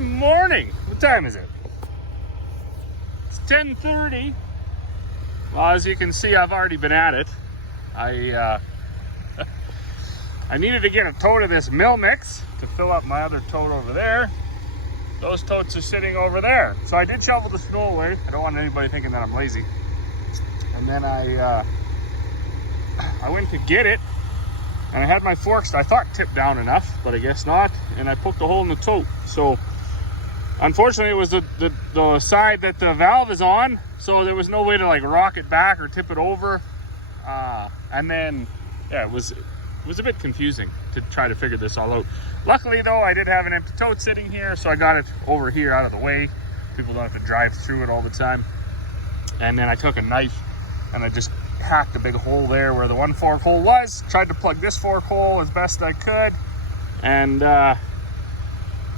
morning. What time is it? It's 10:30. Well, as you can see, I've already been at it. I needed to get a tote of this mill mix to fill up my other tote over there. Those totes are sitting over there. So I did shovel the snow away. I don't want anybody thinking that I'm lazy. And then I went to get it, and I had my forks, I thought, tipped down enough, but I guess not. And I poked a hole in the tote. So unfortunately, it was the side that the valve is on, so there was no way to like rock it back or tip it over. And then, yeah, it was a bit confusing to try to figure this all out. Luckily, though, I did have an empty tote sitting here, so I got it over here out of the way. People don't have to drive through it all the time. And then I took a knife and I just hacked a big hole there where the one fork hole was. Tried to plug this fork hole as best I could. And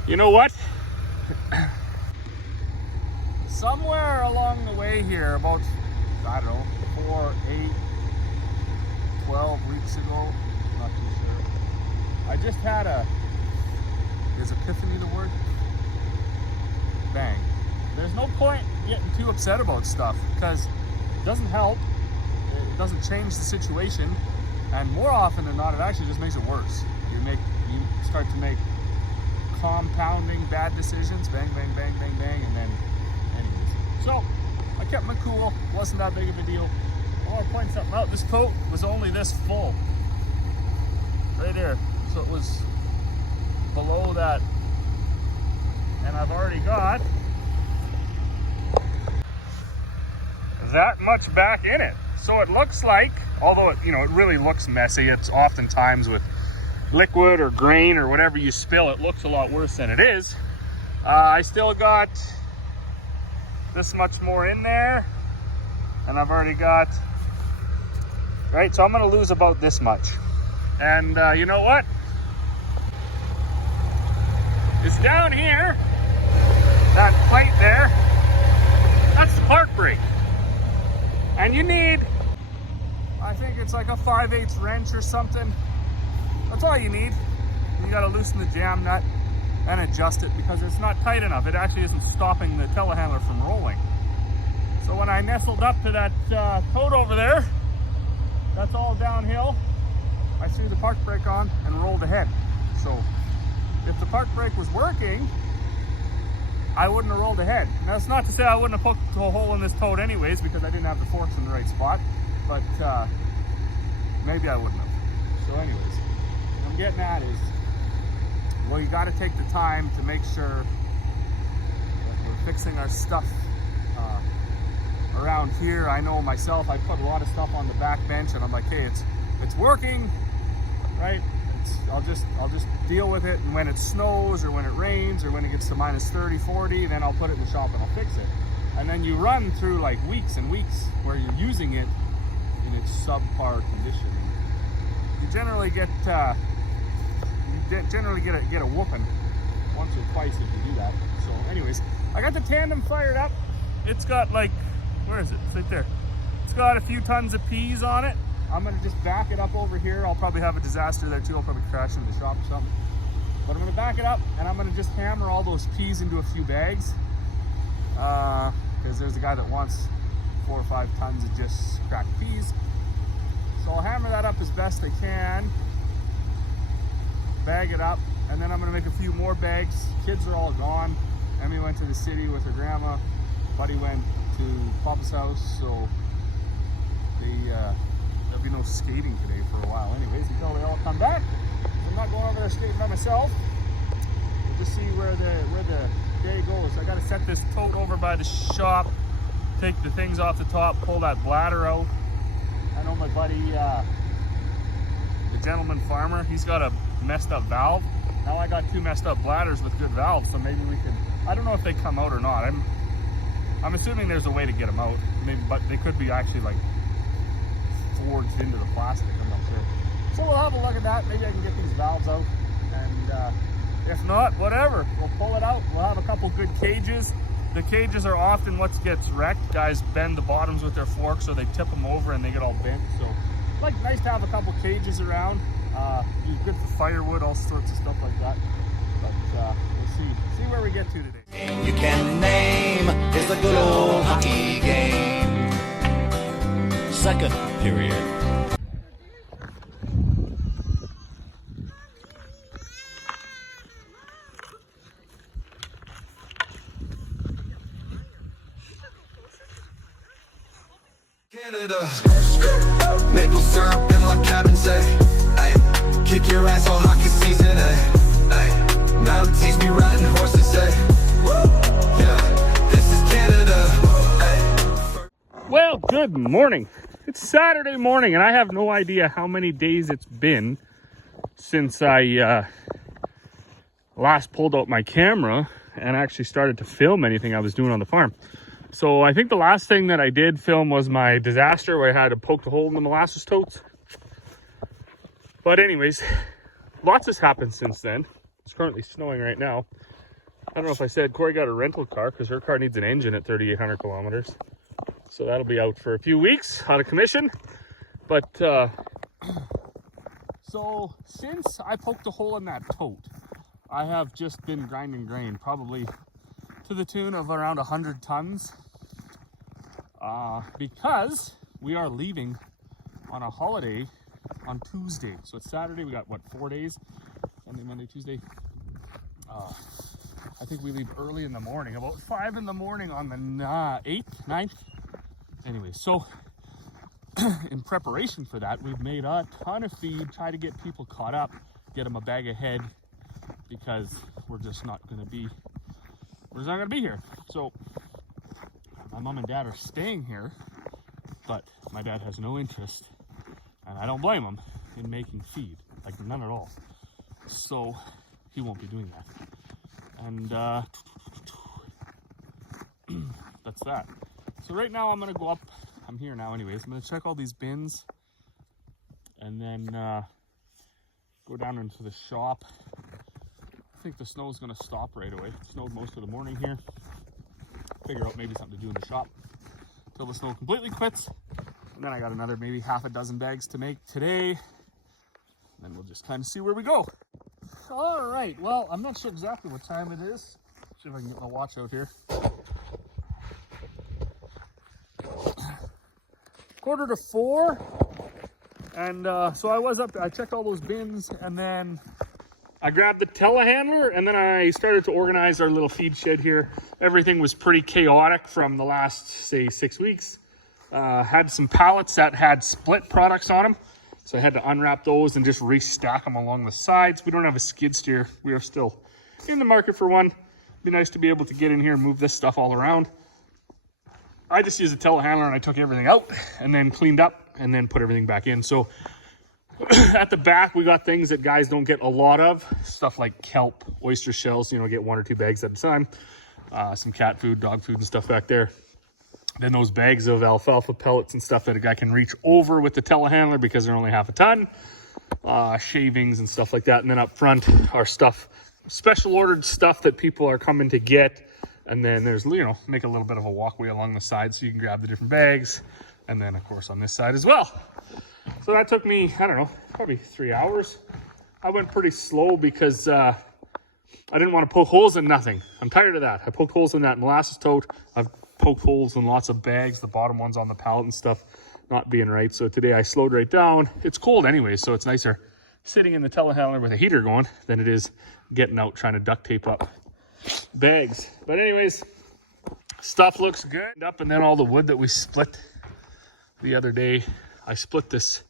you know what? Somewhere along the way here, about, I don't know, 4, 8, 12 weeks ago, not too sure, I just had is epiphany the word? Bang. There's no point getting too upset about stuff because it doesn't help, it doesn't change the situation, and more often than not, it actually just makes it worse. You start to make compounding bad decisions, bang, bang, bang, bang, bang, and then anyways. So I kept my cool, wasn't that big of a deal. I want to point something out. This tote was only this full, right here. So it was below that, and I've already got that much back in it. So it looks like, although it really looks messy, it's oftentimes with liquid or grain or whatever you spill, it looks a lot worse than it is. I still got this much more in there, and I've already got, right, so I'm gonna lose about this much. And you know what? It's down here, that plate there, that's the park brake. And you need, I think it's like a 5/8 wrench or something. That's all you need. You gotta loosen the jam nut and adjust it because it's not tight enough. It actually isn't stopping the telehandler from rolling. So when I nestled up to that tote over there, that's all downhill. I threw the park brake on and rolled ahead. So if the park brake was working, I wouldn't have rolled ahead. Now, that's not to say I wouldn't have poked a hole in this tote anyways because I didn't have the forks in the right spot, but maybe I wouldn't have. So anyways, what I'm getting at is, well, you got to take the time to make sure that we're fixing our stuff around here. I know myself, I put a lot of stuff on the back bench and I'm like, hey, it's working, right? I'll just deal with it, and when it snows or when it rains or when it gets to minus 30, 40, then I'll put it in the shop and I'll fix it. And then you run through like weeks and weeks where you're using it in its subpar condition. You generally get a whooping once or twice if you do that. So anyways, I got the tandem fired up. It's got like, where is it? It's right there. It's got a few tons of peas on it. I'm gonna just back it up over here. I'll probably have a disaster there too. I'll probably crash into the shop or something. But I'm gonna back it up and I'm gonna just hammer all those peas into a few bags. Because there's a guy that wants 4 or 5 tons of just cracked peas. So I'll hammer that up as best I can. Bag it up, and then I'm gonna make a few more bags. Kids are all gone. Emmy went to the city with her grandma. Buddy went to Papa's house, so there'll be no skating today for a while anyways, until they all come back. I'm not going over there skating by myself. We'll just see where the day goes. I gotta set this tote over by the shop, take the things off the top, pull that bladder out. I know my buddy, the gentleman farmer, he's got a messed up valve. Now I got 2 messed up bladders with good valves, so maybe we can, I don't know if they come out or not. I'm assuming there's a way to get them out, maybe, but they could be actually like forged into the plastic, I'm not sure. So we'll have a look at that. Maybe I can get these valves out, and if not, whatever, we'll pull it out. We'll have a couple good cages. The cages are often what gets wrecked. Guys bend the bottoms with their forks, so they tip them over and they get all bent. So it's like nice to have a couple cages around. Good for firewood, all sorts of stuff like that. But we'll see where we get get to today. You can name is a good old hockey game. Second period. Canada, maple syrup in my cabin, say, ay, kick your ass all hockey season, ay, now teach me riding horses, say, yeah, this is Canada, ay. Well, good morning. It's Saturday morning, and I have no idea how many days it's been since I last pulled out my camera and actually started to film anything I was doing on the farm. So I think the last thing that I did film was my disaster where I had to poke a hole in the molasses totes. But anyways, lots has happened since then. It's currently snowing right now. I don't know if I said Corey got a rental car because her car needs an engine at 3,800 kilometers. So that'll be out for a few weeks, out of commission. But so since I poked a hole in that tote, I have just been grinding grain, probably to the tune of around 100 tons. Because we are leaving on a holiday on Tuesday. So it's Saturday, we got what, 4 days? Sunday, Monday, Tuesday. I think we leave early in the morning, about 5 in the morning on the 8th, 9th. Anyway, so in preparation for that, we've made a ton of feed, try to get people caught up, get them a bag ahead, because we're just not gonna be here. So my mom and dad are staying here, but my dad has no interest, and I don't blame him, in making feed, like none at all. So he won't be doing that. And that's that. So right now I'm gonna go up, I'm here now anyways, I'm gonna check all these bins and then go down into the shop. I think the snow is gonna stop right away. It snowed most of the morning here. Figure out maybe something to do in the shop until the snow completely quits. And then I got another maybe half a dozen bags to make today. And then we'll just kind of see where we go. All right, well, I'm not sure exactly what time it is. See if I can get my watch out here. 3:45. And so I was up, I checked all those bins, and then I grabbed the telehandler, and then I started to organize our little feed shed here. Everything was pretty chaotic from the last, say, 6 weeks. Had some pallets that had split products on them, so I had to unwrap those and just restack them along the sides. We don't have a skid steer. We are still in the market for one. Be nice to be able to get in here and move this stuff all around. I just used a telehandler and I took everything out and then cleaned up and then put everything back in. So at the back, we got things that guys don't get a lot of. Stuff like kelp, oyster shells, you know, get 1 or 2 bags at a time. Some cat food, dog food and stuff back there. Then those bags of alfalfa pellets and stuff that a guy can reach over with the telehandler because they're only half a ton. Shavings and stuff like that. And then up front, our stuff, special ordered stuff that people are coming to get. And then there's, you know, make a little bit of a walkway along the side so you can grab the different bags. And then, of course, on this side as well. So that took me, I don't know, probably 3 hours. I went pretty slow because I didn't want to poke holes in nothing. I'm tired of that. I poked holes in that molasses tote. I've poked holes in lots of bags, the bottom ones on the pallet and stuff not being right. So today I slowed right down. It's cold anyway, so it's nicer sitting in the telehandler with a heater going than it is getting out trying to duct tape up bags. But anyways, stuff looks good. Up, and then all the wood that we split the other day, I split this.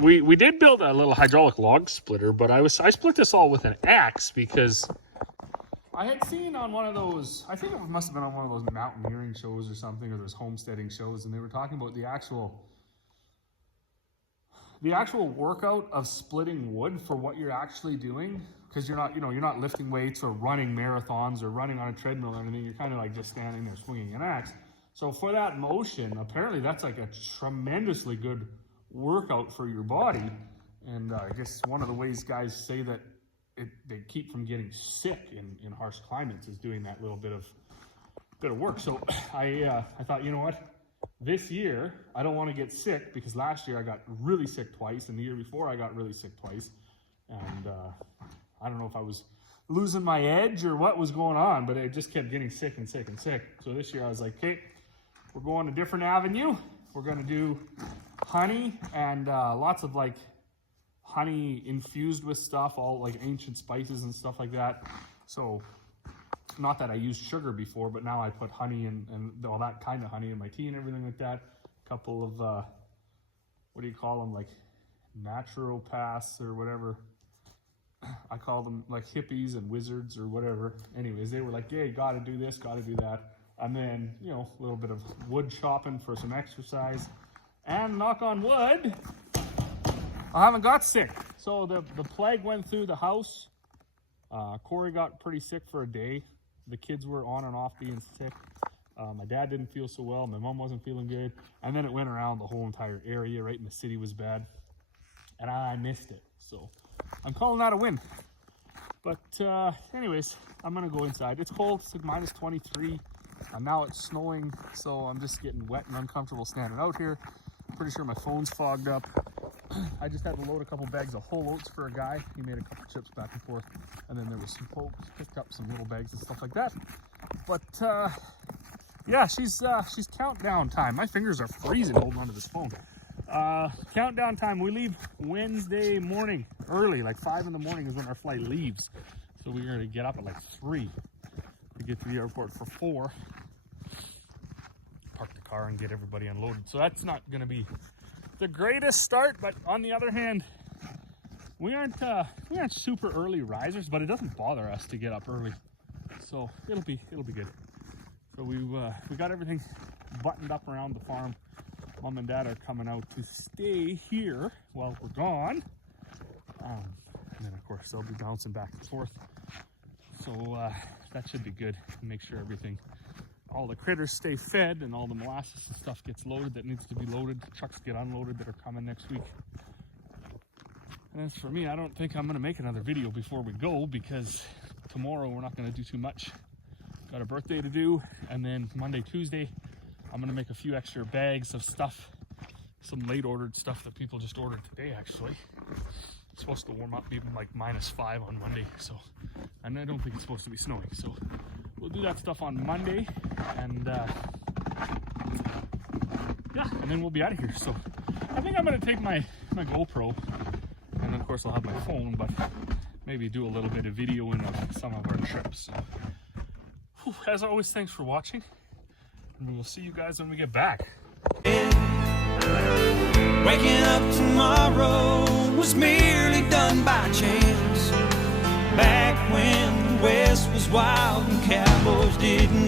We did build a little hydraulic log splitter, but I split this all with an axe because I had seen on one of those, I think it must have been on one of those mountaineering shows or something, or those homesteading shows, and they were talking about the actual workout of splitting wood for what you're actually doing, because you're not lifting weights or running marathons or running on a treadmill or anything. You're kind of like just standing there swinging an axe. So for that motion, apparently that's like a tremendously good workout for your body. And I guess one of the ways guys say that they keep from getting sick in harsh climates is doing that little bit of work. So I thought, you know what? This year, I don't want to get sick, because last year I got really sick twice, and the year before I got really sick twice. And I don't know if I was losing my edge or what was going on, but it just kept getting sick and sick and sick. So this year I was like, okay, we're going a different avenue. We're gonna do honey and lots of like honey infused with stuff, all like ancient spices and stuff like that. So not that I used sugar before, but now I put honey and all that kind of honey in my tea and everything like that. A couple of, what do you call them? Like naturopaths or whatever. I call them like hippies and wizards or whatever. Anyways, they were like, yeah, you gotta do this, gotta do that. And then, you know, a little bit of wood chopping for some exercise. And knock on wood, I haven't got sick. So the plague went through the house. Corey got pretty sick for a day. The kids were on and off being sick. My dad didn't feel so well. My mom wasn't feeling good. And then it went around the whole entire area, right? And the city was bad. And I missed it. So I'm calling that a win. But anyways, I'm gonna go inside. It's cold, it's like minus 23. And now it's snowing, so I'm just getting wet and uncomfortable standing out here. Pretty sure my phone's fogged up. I just had to load a couple bags of whole oats for a guy. He made a couple trips back and forth. And then there was some folks, picked up some little bags and stuff like that. But yeah, she's countdown time. My fingers are freezing holding onto this phone. Countdown time, we leave Wednesday morning, early, like 5 in the morning is when our flight leaves. So we're gonna get up at like 3 to get to the airport for 4. Park the car and get everybody unloaded. So that's not gonna be the greatest start, but on the other hand, we aren't super early risers, but it doesn't bother us to get up early. So it'll be good. So we got everything buttoned up around the farm. Mom and Dad are coming out to stay here while we're gone. And then of course they'll be bouncing back and forth. So that should be good. Make sure everything, all the critters stay fed and all the molasses and stuff gets loaded that needs to be loaded. Trucks get unloaded that are coming next week. And as for me, I don't think I'm gonna make another video before we go because tomorrow we're not gonna do too much. Got a birthday to do, and then Monday, Tuesday, I'm gonna make a few extra bags of stuff, some late ordered stuff that people just ordered today actually. It's supposed to warm up even like -5 on Monday, so, and I don't think it's supposed to be snowing, so we'll do that stuff on Monday, and yeah, and then we'll be out of here. So I think I'm gonna take my GoPro, and of course I'll have my phone, but maybe do a little bit of videoing of some of our trips. So, whew, as always, thanks for watching, and we will see you guys when we get back. Waking up tomorrow was merely done by chance. Back when the West was wild and cowboys didn't